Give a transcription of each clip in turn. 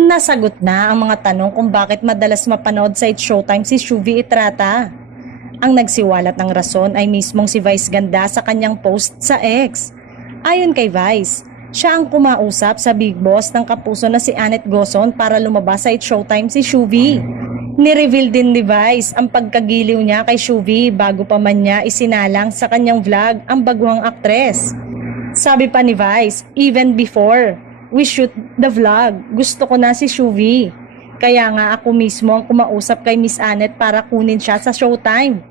Nasagot na ang mga tanong kung bakit madalas mapanood sa It's Showtime si Shuvi Itrata. Ang nagsiwalat ng rason ay mismong si Vice Ganda sa kanyang post sa X. Ayon kay Vice, siya ang kumausap sa big boss ng kapuso na si Annette Gozon para lumabas sa It's Showtime si Shuvi. Nireveal din ni Vice ang pagkagiliw niya kay Shuvi bago pa man niya isinalang sa kanyang vlog ang baguhang aktres. Sabi pa ni Vice, even before we shoot the vlog, gusto ko na si Shuvi. Kaya nga ako mismo ang kumausap kay Miss Annette para kunin siya sa Showtime.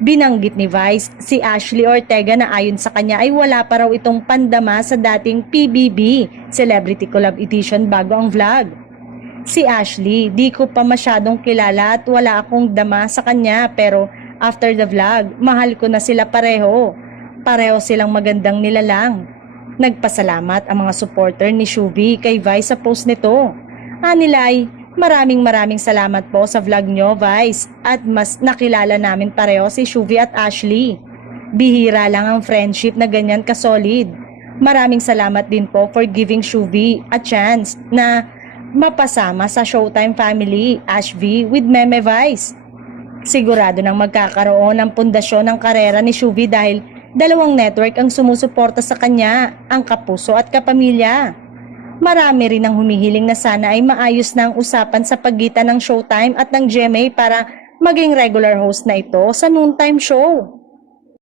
Binanggit ni Vice si Ashley Ortega na ayon sa kanya ay wala pa raw itong pandama sa dating PBB Celebrity Collab Edition bago ang vlog. Si Ashley, di ko pa masyadong kilala at wala akong dama sa kanya pero after the vlog, mahal ko na sila pareho. Pareho silang magandang nilalang. Nagpasalamat ang mga supporter ni Shuvi kay Vice sa post nito. Anila ay, maraming salamat po sa vlog nyo, Vice, at mas nakilala namin pareho si Shuvi at Ashley. Bihira lang ang friendship na ganyan kasolid. Maraming salamat din po for giving Shuvi a chance na mapasama sa Showtime family, Ashvi with Meme Vice. Sigurado nang magkakaroon ng pundasyon ng karera ni Shuvi dahil dalawang network ang sumusuporta sa kanya, ang Kapuso at Kapamilya. Marami rin ang humihiling na sana ay maayos na ang usapan sa pagitan ng Showtime at ng GMA para maging regular host na ito sa noontime show.